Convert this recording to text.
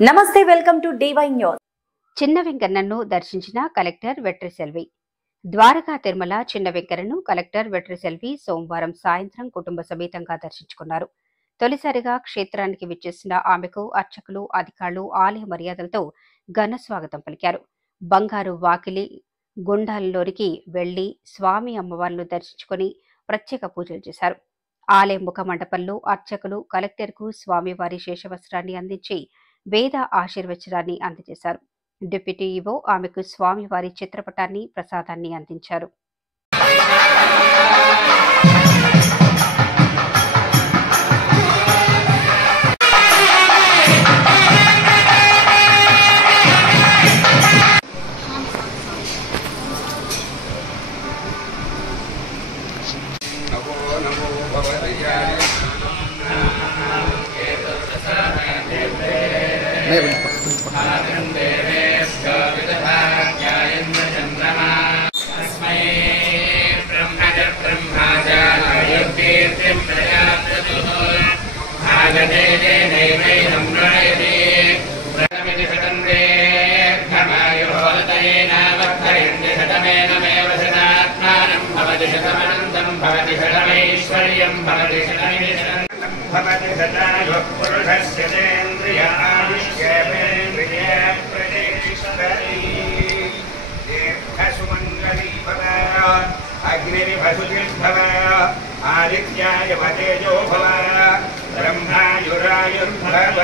నమస్తే, welcome to DY news. చిన్న వెంకన్నను దర్శించిన కలెక్టర్ వెట్రిసెల్వి. ద్వారకా తిరుమల చిన్న వెంకన్నను కలెక్టర్ వెట్రిసెల్వి సోమవారం సాయంత్రం కుటుంబ సమేతంగా దర్శించుకున్నారు. తొలిసారిగా క్షేత్రానికి విచ్చేసిన ఆమెకు అర్చకులు, అధికారులు ఆలయ మర్యాదలతో ఘన స్వాగతం పలికారు. బంగారు వాకిలి గుండాలలోనికి వెళ్లి స్వామి అమ్మవార్లను దర్శించుకుని ప్రత్యేక పూజలు చేశారు. ఆలయ ముఖ మండపంలో అర్చకులు కలెక్టర్కు స్వామివారి శేషవస్త్రాన్ని అందించి వేద ఆశీర్వచనాన్ని అందజేశారు. డిప్యూటీ ఈవో ఆమెకు స్వామివారి చిత్రపటాన్ని, ప్రసాదాన్ని అందించారు. अग्निर्भसुतिर्भव आदित्याय तेजो भव ब्रह्मायुरायुर्भव